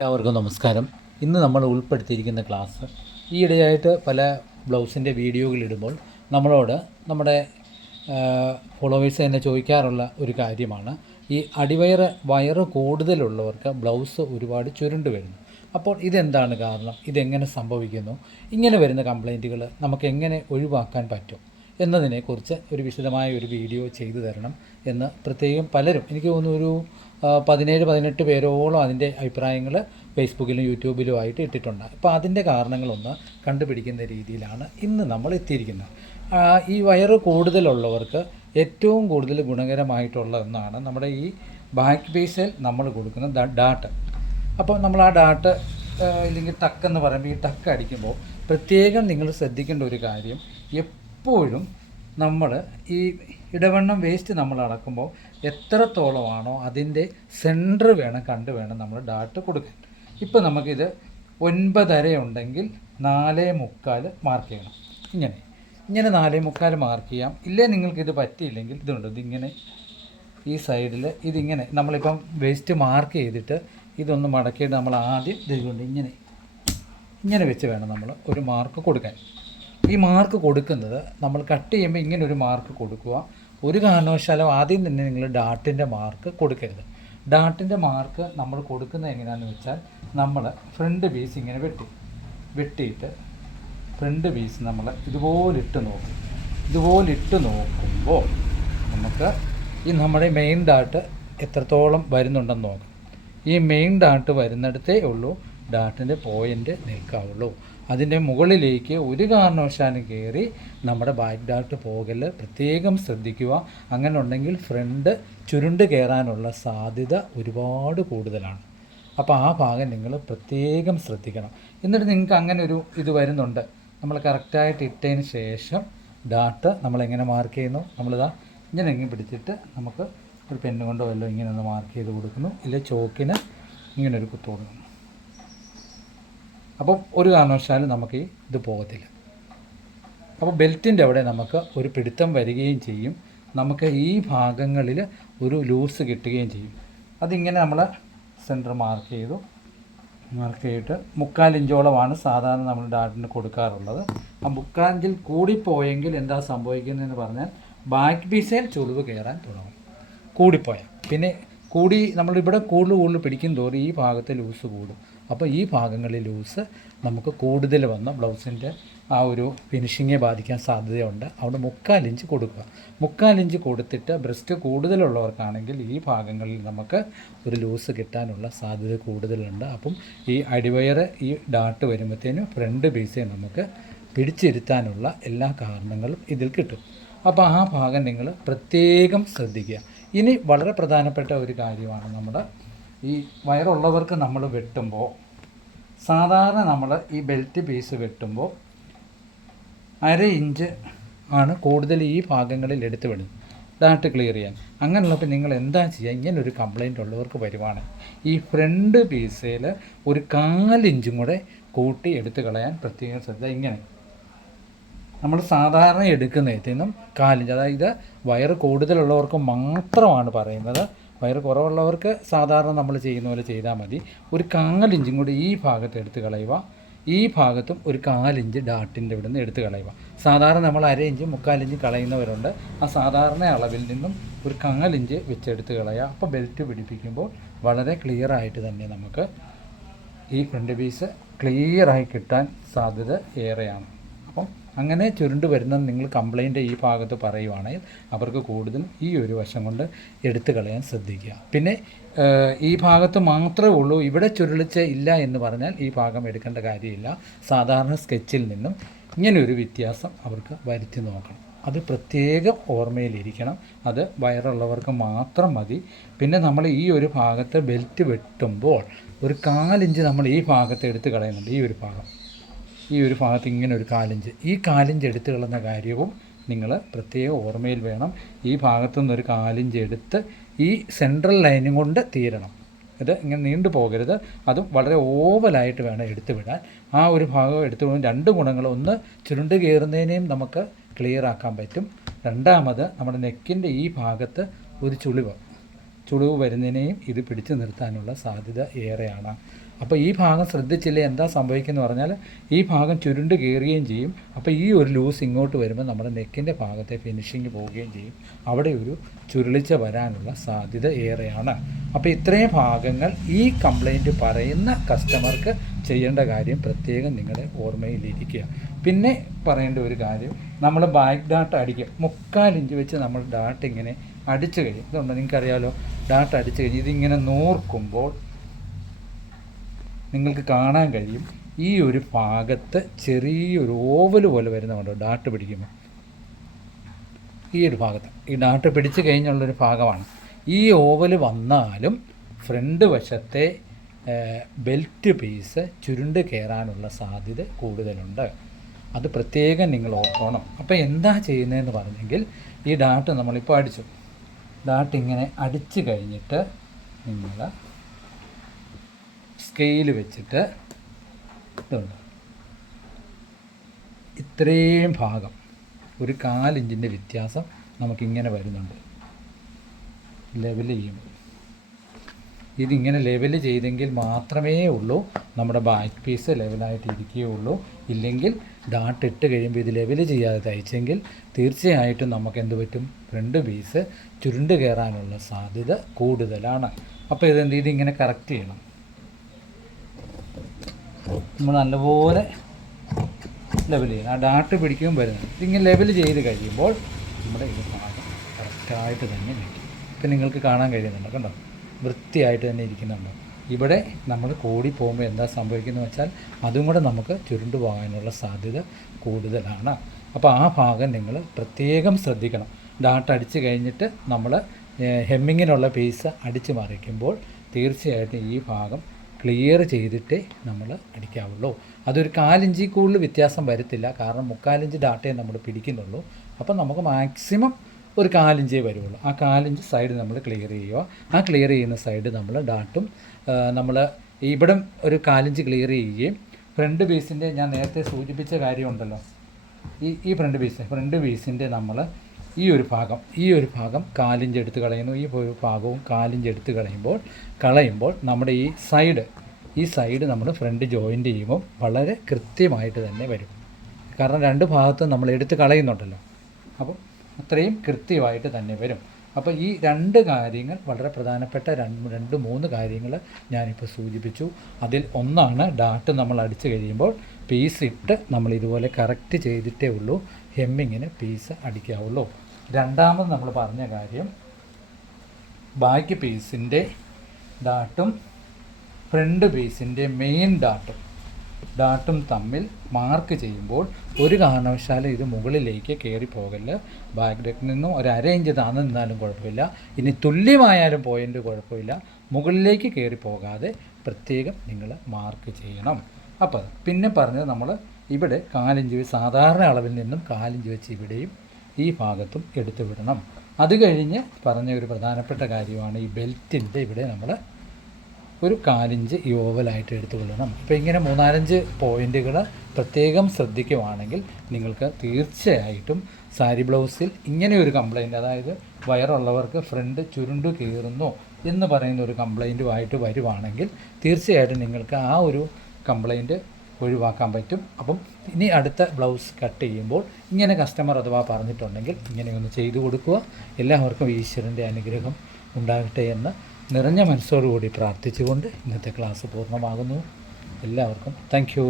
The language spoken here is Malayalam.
എല്ലാവർക്കും നമസ്കാരം. ഇന്ന് നമ്മൾ ഉൾപ്പെടുത്തിയിരിക്കുന്ന ക്ലാസ് ഈയിടെയായിട്ട് പല ബ്ലൗസിൻ്റെ വീഡിയോകളിടുമ്പോൾ നമ്മളോട് നമ്മുടെ ഫോളോവേഴ്സ് തന്നെ ചോദിക്കാറുള്ള ഒരു കാര്യമാണ് ഈ വയറ് കൂടുതലുള്ളവർക്ക് ബ്ലൗസ് ഒരുപാട് ചുരുണ്ട് വരുന്നു. അപ്പോൾ ഇതെന്താണ് കാരണം, ഇതെങ്ങനെ സംഭവിക്കുന്നു, ഇങ്ങനെ വരുന്ന കംപ്ലൈൻറ്റുകൾ നമുക്ക് എങ്ങനെ ഒഴിവാക്കാൻ പറ്റും എന്നതിനെക്കുറിച്ച് ഒരു വിശദമായ ഒരു വീഡിയോ ചെയ്തു തരണം എന്ന് പ്രത്യേകം പലരും, എനിക്ക് തോന്നുന്നു ഒരു 17-18 പേരോളം അതിൻ്റെ അഭിപ്രായങ്ങൾ ഫേസ്ബുക്കിലും യൂട്യൂബിലും ആയിട്ട് ഇട്ടിട്ടുണ്ട്. അപ്പോൾ അതിൻ്റെ കാരണങ്ങളൊന്ന് കണ്ടുപിടിക്കുന്ന രീതിയിലാണ് ഇന്ന് നമ്മൾ എത്തിയിരിക്കുന്നത്. ഈ വയറ് കൂടുതലുള്ളവർക്ക് ഏറ്റവും കൂടുതൽ ഗുണകരമായിട്ടുള്ള ഒന്നാണ് നമ്മുടെ ഈ ബാക്ക് പീസിൽ നമ്മൾ കൊടുക്കുന്ന ഡാട്ട്. അപ്പോൾ നമ്മൾ ആ ഡാട്ട് ഇല്ലെങ്കിൽ ടക്കെന്ന് പറയുമ്പോൾ ഈ ടക്ക് അടിക്കുമ്പോൾ പ്രത്യേകം നിങ്ങൾ ശ്രദ്ധിക്കേണ്ട ഒരു കാര്യം, എപ്പോഴും നമ്മൾ ഈ ഇടവണ്ണം വേസ്റ്റ് നമ്മൾ അളക്കുമ്പോൾ എത്രത്തോളമാണോ അതിൻ്റെ സെൻറ്റർ വേണം നമ്മൾ ഡാട്ട് കൊടുക്കാൻ. ഇപ്പോൾ നമുക്കിത് 9.5 ഉണ്ടെങ്കിൽ 4.25 മാർക്ക് ചെയ്യണം. ഇങ്ങനെ 4.25 മാർക്ക് ചെയ്യാം. ഇല്ലേ നിങ്ങൾക്കിത് പറ്റിയില്ലെങ്കിൽ ഇതിങ്ങനെ ഈ സൈഡിൽ ഇതിങ്ങനെ നമ്മളിപ്പം വേസ്റ്റ് മാർക്ക് ചെയ്തിട്ട് ഇതൊന്ന് മടക്കിയിട്ട് നമ്മൾ ആദ്യം ഇതുകൊണ്ട് ഇങ്ങനെ വെച്ച് വേണം നമ്മൾ ഒരു മാർക്ക് കൊടുക്കാൻ. ഈ മാർക്ക് കൊടുക്കുന്നത് നമ്മൾ കട്ട് ചെയ്യുമ്പോൾ ഇങ്ങനെ ഒരു മാർക്ക് കൊടുക്കുക. ഒരു കാരണവശാലും ആദ്യം തന്നെ നിങ്ങൾ ഡാട്ടിൻ്റെ മാർക്ക് കൊടുക്കരുത്. ഡാട്ടിൻ്റെ മാർക്ക് നമ്മൾ കൊടുക്കുന്നത് എങ്ങനെയാണെന്ന് വെച്ചാൽ, നമ്മൾ ഫ്രണ്ട് പീസ് ഇങ്ങനെ വെട്ടിയിട്ട് ഫ്രണ്ട് പീസ് നമ്മൾ ഇതുപോലിട്ട് നോക്കുമ്പോൾ നമുക്ക് ഈ നമ്മുടെ മെയിൻ ഡാട്ട് എത്രത്തോളം വരുന്നുണ്ടെന്ന് നോക്കാം. ഈ മെയിൻ ഡാട്ട് വരുന്നിടത്തേ ഉള്ളൂ ഡാട്ടിൻ്റെ പോയിൻ്റ് നിൽക്കാവുള്ളൂ. അതിൻ്റെ മുകളിലേക്ക് ഒരു കാരണവശാലും കയറി നമ്മുടെ ബാക്ക് ഡാട്ട് പോകല് പ്രത്യേകം ശ്രദ്ധിക്കുക. അങ്ങനെ ഉണ്ടെങ്കിൽ ഫ്രണ്ട് ചുരുണ്ട് കയറാനുള്ള സാധ്യത ഒരുപാട് കൂടുതലാണ്. അപ്പോൾ ആ ഭാഗം നിങ്ങൾ പ്രത്യേകം ശ്രദ്ധിക്കണം. എന്നിട്ട് നിങ്ങൾക്ക് അങ്ങനെ ഒരു ഇത് വരുന്നുണ്ട്, നമ്മൾ കറക്റ്റായിട്ട് ഇട്ടതിന് ശേഷം ഡാട്ട് നമ്മളെങ്ങനെ മാർക്ക് ചെയ്യുന്നു, നമ്മളിതാ ഇങ്ങനെ പിടിച്ചിട്ട് നമുക്ക് ഒരു പെണ്ണ് കൊണ്ടോ വല്ലതും ഇങ്ങനെ ഒന്ന് മാർക്ക് ചെയ്ത് കൊടുക്കുന്നു, ഇല്ല ചോക്കിന് ഇങ്ങനെ ഒരു കുത്തു കൊടുക്കുന്നു. അപ്പം ഒരു കാരണവശാലും നമുക്ക് ഇത് പോകത്തില്ല. അപ്പോൾ ബെൽറ്റിൻ്റെ അവിടെ നമുക്ക് ഒരു പിടുത്തം വരികയും ചെയ്യും, നമുക്ക് ഈ ഭാഗങ്ങളിൽ ഒരു ലൂസ് കിട്ടുകയും ചെയ്യും. അതിങ്ങനെ നമ്മൾ സെൻറ്റർ മാർക്ക് ചെയ്തിട്ട് 3/4 ഇഞ്ചോളമാണ് സാധാരണ നമ്മൾ ഡാറ്റിന് കൊടുക്കാറുള്ളത്. ആ 3/4 ഇഞ്ചിൽ കൂടിപ്പോയെങ്കിൽ എന്താ സംഭവിക്കുന്നതെന്ന് പറഞ്ഞാൽ ബാക്ക് പീസിൽ ചുളിവ് കയറാൻ തുടങ്ങും. കൂടിപ്പോയാൽ പിന്നെ നമ്മളിവിടെ കൂടുതൽ പിടിക്കും തോറും ഈ ഭാഗത്ത് ലൂസ് കൂടും. അപ്പോൾ ഈ ഭാഗങ്ങളിൽ ലൂസ് നമുക്ക് കൂടുതൽ വന്ന് ബ്ലൗസിൻ്റെ ആ ഒരു ഫിനിഷിങ്ങെ ബാധിക്കാൻ സാധ്യതയുണ്ട്. അവിടെ 3/4 ഇഞ്ച് കൊടുക്കുക. 3/4 ഇഞ്ച് കൊടുത്തിട്ട് ബ്രസ്റ്റ് കൂടുതലുള്ളവർക്കാണെങ്കിൽ ഈ ഭാഗങ്ങളിൽ നമുക്ക് ഒരു ലൂസ് കിട്ടാനുള്ള സാധ്യത കൂടുതലുണ്ട്. അപ്പം ഈ അടിവയറ് ഈ ഡാട്ട് വരുമ്പോഴത്തേനും ഫ്രണ്ട് പീസെ നമുക്ക് പിടിച്ചിരുത്താനുള്ള എല്ലാ കാരണങ്ങളും ഇതിൽ കിട്ടും. അപ്പോൾ ആ ഭാഗം നിങ്ങൾ പ്രത്യേകം ശ്രദ്ധിക്കുക. ഇനി വളരെ പ്രധാനപ്പെട്ട ഒരു കാര്യമാണ്, നമ്മുടെ ഈ വയറുള്ളവർക്ക് നമ്മൾ വെട്ടുമ്പോൾ സാധാരണ നമ്മൾ ഈ ബെൽറ്റ് പീസ് വെട്ടുമ്പോൾ 1/2 ഇഞ്ച് ആണ് കൂടുതൽ ഈ ഭാഗങ്ങളിൽ എടുത്ത് വിടുന്നത് ഡാട്ട് ക്ലിയർ ചെയ്യാൻ. അങ്ങനെയുള്ളപ്പോൾ നിങ്ങൾ എന്താ ചെയ്യുക, ഇങ്ങനൊരു കംപ്ലൈൻറ്റ് ഉള്ളവർക്ക് വരുവാണ് ഈ ഫ്രണ്ട് പീസിൽ ഒരു 1/4 ഇഞ്ചും കൂടെ കൂട്ടി എടുത്ത് കളയാൻ പ്രത്യേകം ശ്രദ്ധ. ഇങ്ങനെ നമ്മൾ സാധാരണ എടുക്കുന്നതിനും 1/4 ഇഞ്ച്, അതായത് വയറ് കൂടുതലുള്ളവർക്ക് മാത്രമാണ് പറയുന്നത്. വയറ് കുറവുള്ളവർക്ക് സാധാരണ നമ്മൾ ചെയ്യുന്ന പോലെ ചെയ്താൽ മതി. ഒരു 1/4 ഇഞ്ചും കൂടി ഈ ഭാഗത്ത് എടുത്ത് കളയുക. ഈ ഭാഗത്തും ഒരു 1/4 ഇഞ്ച് ഡാട്ടിൻ്റെ ഇവിടെ നിന്ന് എടുത്ത് കളയുക. സാധാരണ നമ്മൾ 1/2 ഇഞ്ച് 3/4 ഇഞ്ച് കളയുന്നവരുണ്ട്. ആ സാധാരണ അളവിൽ നിന്നും ഒരു 1/4 ഇഞ്ച് വെച്ചെടുത്ത് കളയുക. അപ്പോൾ ബെൽറ്റ് പിടിപ്പിക്കുമ്പോൾ വളരെ ക്ലിയറായിട്ട് തന്നെ നമുക്ക് ഈ ഫ്രണ്ട് പീസ് ക്ലിയറായി കിട്ടാൻ സാധ്യത ഏറെയാണ്. അപ്പം അങ്ങനെ ചുരുണ്ട് വരുന്ന നിങ്ങൾ കംപ്ലൈൻറ്റ് ഈ ഭാഗത്ത് പറയുവാണെങ്കിൽ അവർക്ക് കൂടുതലും ഈ ഒരു വശം കൊണ്ട് എടുത്തു കളയാൻ ശ്രദ്ധിക്കുക. പിന്നെ ഈ ഭാഗത്ത് മാത്രമേ ഉള്ളൂ ഇവിടെ ചുരുളിച്ച ഇല്ല എന്ന് പറഞ്ഞാൽ ഈ ഭാഗം എടുക്കേണ്ട കാര്യമില്ല. സാധാരണ സ്കെച്ചിൽ നിന്നും ഇങ്ങനെയൊരു വ്യത്യാസം അവർക്ക് വരുത്തി നോക്കണം. അത് പ്രത്യേകം ഓർമ്മയിലിരിക്കണം. അത് വയറുള്ളവർക്ക് മാത്രം മതി. പിന്നെ നമ്മൾ ഈ ഒരു ഭാഗത്ത് ബെൽറ്റ് വെട്ടുമ്പോൾ ഒരു 1/4 ഇഞ്ച് നമ്മൾ ഈ ഭാഗത്ത് എടുത്ത് കളയുന്നുണ്ട്. ഈ ഒരു ഭാഗത്ത് ഇങ്ങനെ ഒരു 1/4 ഇഞ്ച്, ഈ 1/4 ഇഞ്ച് എടുത്ത് കളയുന്ന കാര്യവും നിങ്ങൾ പ്രത്യേകം ഓർമ്മയിൽ വേണം. ഈ ഭാഗത്തു നിന്നൊരു 1/4 ഇഞ്ച് എടുത്ത് ഈ സെൻട്രൽ ലൈനും കൊണ്ട് തീരണം. ഇത് ഇങ്ങനെ നീണ്ടു പോകരുത്. അതും വളരെ ഓവലായിട്ട് വേണം എടുത്തു വിടാൻ. ആ ഒരു ഭാഗം എടുത്തു വിടും. 2 ഗുണങ്ങൾ, ഒന്ന് ചുരുണ്ട് കയറുന്നതിനെയും നമുക്ക് ക്ലിയർ ആക്കാൻ പറ്റും. രണ്ടാമത് നമ്മുടെ നെക്കിൻ്റെ ഈ ഭാഗത്ത് ഒരു ചുളിവ് വരുന്നതിനെയും ഇത് പിടിച്ചു നിർത്താനുള്ള സാധ്യത ഏറെയാണ്. അപ്പോൾ ഈ ഭാഗം ശ്രദ്ധിച്ചില്ലേ എന്താ സംഭവിക്കുന്നത് പറഞ്ഞാൽ ഈ ഭാഗം ചുരുണ്ട് കയറുകയും ചെയ്യും. അപ്പോൾ ഈ ഒരു ലൂസ് ഇങ്ങോട്ട് വരുമ്പോൾ നമ്മുടെ നെക്കിൻ്റെ ഭാഗത്തെ ഫിനിഷിങ് പോവുകയും ചെയ്യും. അവിടെ ഒരു ചുരുളിച്ച വരാനുള്ള സാധ്യത ഏറെയാണ്. അപ്പോൾ ഇത്രയും ഭാഗങ്ങൾ ഈ കംപ്ലൈൻറ്റ് പറയുന്ന കസ്റ്റമർക്ക് ചെയ്യേണ്ട കാര്യം പ്രത്യേകം നിങ്ങളുടെ ഓർമ്മയിലിരിക്കുക. പിന്നെ പറയേണ്ട ഒരു കാര്യം, നമ്മൾ ബാക്ക് ഡാട്ട് അടിക്കും. 3/4 ഇഞ്ച് വെച്ച് നമ്മൾ ഡാട്ട് ഇങ്ങനെ അടിച്ചു കഴിയും. ഇതുണ്ട്, നിങ്ങൾക്കറിയാമല്ലോ, ഡാട്ട് അടിച്ചു കഴിഞ്ഞ് ഇതിങ്ങനെ നോർക്കുമ്പോൾ നിങ്ങൾക്ക് കാണാൻ കഴിയും ഈ ഒരു ഭാഗത്ത് ചെറിയൊരു ഓവൽ പോലെ വരുന്നുണ്ടോ ഡാട്ട് പിടിക്കുമ്പോൾ. ഈ ഒരു ഭാഗത്ത് ഈ ഡാട്ട് പിടിച്ച് കഴിഞ്ഞുള്ളൊരു ഭാഗമാണ്. ഈ ഓവൽ വന്നാലും ഫ്രണ്ട് വശത്തെ ബെൽറ്റ് പീസ് ചുരുണ്ട് കയറാനുള്ള സാധ്യത കൂടുതലുണ്ട്. അത് പ്രത്യേകം നിങ്ങൾ ഓർക്കണം. അപ്പോൾ എന്താ ചെയ്യുന്നതെന്ന് പറഞ്ഞെങ്കിൽ, ഈ ഡാട്ട് നമ്മളിപ്പോൾ അടിച്ചു, ഡാട്ട് ഇങ്ങനെ അടിച്ചു കഴിഞ്ഞിട്ട് നിങ്ങൾ സ്കെയിൽ വെച്ചിട്ട് ഇതുണ്ട്, ഇത്രയും ഭാഗം ഒരു 4 ഇഞ്ചിൻ്റെ വ്യത്യാസം നമുക്കിങ്ങനെ വരുന്നുണ്ട്. ലെവൽ ചെയ്യുമ്പോൾ ഇതിങ്ങനെ ലെവൽ ചെയ്തെങ്കിൽ മാത്രമേ ഉള്ളൂ നമ്മുടെ ബാക്ക് പീസ് ലെവലായിട്ട് ഇരിക്കുകയുള്ളൂ. ഇല്ലെങ്കിൽ ഡാട്ട് ഇട്ട് കഴിയുമ്പോൾ ഇത് ലെവൽ ചെയ്യാതെ തയ്ച്ചെങ്കിൽ തീർച്ചയായിട്ടും നമുക്ക് എന്ത് പറ്റും, ഫ്രണ്ട് പീസ് ചുരുണ്ട് കയറാനുള്ള സാധ്യത കൂടുതലാണ്. അപ്പോൾ ഇതിങ്ങനെ കറക്റ്റ് ചെയ്യണം. നമ്മൾ നല്ലപോലെ ലെവൽ ചെയ്യണം. ആ ഡാട്ട് പിടിക്കുമ്പോൾ വരുന്നത് ഇതിങ്ങനെ ലെവൽ ചെയ്ത് കഴിയുമ്പോൾ നമ്മുടെ ഈ ഭാഗം കറക്റ്റായിട്ട് തന്നെ നിൽക്കും. ഇപ്പം നിങ്ങൾക്ക് കാണാൻ കഴിയുന്നുണ്ടോ, കണ്ടോ, വൃത്തിയായിട്ട് തന്നെ ഇരിക്കുന്നുണ്ടോ. ഇവിടെ നമ്മൾ കൂടി പോകുമ്പോൾ എന്താ സംഭവിക്കുന്നത് വെച്ചാൽ അതും കൂടെ നമുക്ക് ചുരുണ്ടു പോകാനുള്ള സാധ്യത കൂടുതലാണ്. അപ്പോൾ ആ ഭാഗം നിങ്ങൾ പ്രത്യേകം ശ്രദ്ധിക്കണം. ഡാട്ട് അടിച്ച് കഴിഞ്ഞിട്ട് നമ്മൾ ഹെമ്മിങ്ങിനുള്ള പീസ് അടിച്ച് മറിക്കുമ്പോൾ തീർച്ചയായിട്ടും ഈ ഭാഗം ക്ലിയർ ചെയ്തിട്ടേ നമ്മൾ അടിക്കാവുള്ളൂ. അതൊരു 4 ഇഞ്ചിൽ കൂടുതൽ വ്യത്യാസം വരത്തില്ല. കാരണം 3/4 ഇഞ്ച് ഡാട്ടയെ നമ്മൾ പിടിക്കുന്നുള്ളൂ. അപ്പം നമുക്ക് മാക്സിമം ഒരു 4 ഇഞ്ചേ വരുള്ളൂ. ആ 4 ഇഞ്ച് സൈഡ് നമ്മൾ ക്ലിയർ ചെയ്യുക. ആ ക്ലിയർ ചെയ്യുന്ന സൈഡ് നമ്മൾ ഡാട്ടും നമ്മൾ ഇവിടം ഒരു 4 ഇഞ്ച് ക്ലിയർ ചെയ്യുകയും ഫ്രണ്ട് പീസിൻ്റെ ഞാൻ നേരത്തെ സൂചിപ്പിച്ച കാര്യമുണ്ടല്ലോ, ഈ ഫ്രണ്ട് പീസിൻ്റെ നമ്മൾ ഈ ഒരു ഭാഗം 4 ഇഞ്ച് എടുത്ത് കളയുന്നു. ഈ ഒരു ഭാഗവും 4 ഇഞ്ച് എടുത്ത് കളയുമ്പോൾ നമ്മുടെ ഈ സൈഡ് നമ്മൾ ഫ്രണ്ട് ജോയിൻ്റ് ചെയ്യുമ്പോൾ വളരെ കൃത്യമായിട്ട് തന്നെ വരും. കാരണം 2 ഭാഗത്തും നമ്മൾ എടുത്ത് കളയുന്നുണ്ടല്ലോ, അപ്പം അത്രയും കൃത്യമായിട്ട് തന്നെ വരും. അപ്പോൾ ഈ 2 കാര്യങ്ങൾ വളരെ പ്രധാനപ്പെട്ട 3 കാര്യങ്ങൾ ഞാനിപ്പോൾ സൂചിപ്പിച്ചു. അതിൽ ഒന്നാണ് ഡാട്ട് നമ്മൾ അടിച്ചു കഴിയുമ്പോൾ പീസ് ഇട്ട് നമ്മൾ ഇതുപോലെ കറക്റ്റ് ചെയ്തിട്ടേ ഉള്ളൂ ഹെമ്മിങ്ങിന് പീസ് അടിക്കാവുള്ളൂ. രണ്ടാമത് നമ്മൾ പറഞ്ഞ കാര്യം, ബാക്ക് പീസിൻ്റെ ഡാട്ടും ഫ്രണ്ട് പീസിൻ്റെ മെയിൻ ഡാട്ടും തമ്മിൽ മാർക്ക് ചെയ്യുമ്പോൾ ഒരു കാരണവശാലും ഇത് മുകളിലേക്ക് കയറി പോകല്ല. ബാക്ക് ഡെക്കിൽ നിന്നും ഒരു 1/2 ഇഞ്ച് താന്ന് നിന്നാലും കുഴപ്പമില്ല, ഇനി തുല്യമായാലും പോയിൻ്റ് കുഴപ്പമില്ല, മുകളിലേക്ക് കയറി പോകാതെ പ്രത്യേകം നിങ്ങൾ മാർക്ക് ചെയ്യണം. അപ്പോൾ പിന്നെ പറഞ്ഞത് നമ്മൾ ഇവിടെ 4 ഇഞ്ച് സാധാരണ അളവിൽ നിന്നും 4 ഇഞ്ച് വെച്ച് ഇവിടെയും ഈ ഭാഗത്തും എടുത്തു വിടണം. അത് കഴിഞ്ഞ് പറഞ്ഞ ഒരു പ്രധാനപ്പെട്ട കാര്യമാണ് ഈ ബെൽറ്റിൻ്റെ ഇവിടെ നമ്മൾ ഒരു 4 ഇഞ്ച് ഈ ഓവലായിട്ട് എടുത്തു കൊള്ളണം. അപ്പോൾ ഇങ്ങനെ 3-4 പോയിൻറ്റുകൾ പ്രത്യേകം ശ്രദ്ധിക്കുവാണെങ്കിൽ നിങ്ങൾക്ക് തീർച്ചയായിട്ടും സാരി ബ്ലൗസിൽ ഇങ്ങനെ ഒരു കംപ്ലൈൻറ്റ്, അതായത് വയറുള്ളവർക്ക് ഫ്രണ്ട് ചുരുണ്ടു കയറുന്നു എന്ന് പറയുന്ന ഒരു കംപ്ലൈൻറ്റുമായിട്ട് വരുവാണെങ്കിൽ തീർച്ചയായിട്ടും നിങ്ങൾക്ക് ആ ഒരു കംപ്ലൈൻറ്റ് ഒഴിവാക്കാൻ പറ്റും. അപ്പം ഇനി അടുത്ത ബ്ലൗസ് കട്ട് ചെയ്യുമ്പോൾ ഇങ്ങനെ കസ്റ്റമർ അഥവാ പറഞ്ഞിട്ടുണ്ടെങ്കിൽ ഇങ്ങനെയൊന്ന് ചെയ്തു കൊടുക്കുക. എല്ലാവർക്കും ഈശ്വരൻ്റെ അനുഗ്രഹം ഉണ്ടാകട്ടെ എന്ന് നിറഞ്ഞ മനസ്സോടുകൂടി പ്രാർത്ഥിച്ചുകൊണ്ട് ഇന്നത്തെ ക്ലാസ് പൂർണ്ണമാകുന്നു. എല്ലാവർക്കും താങ്ക് യു.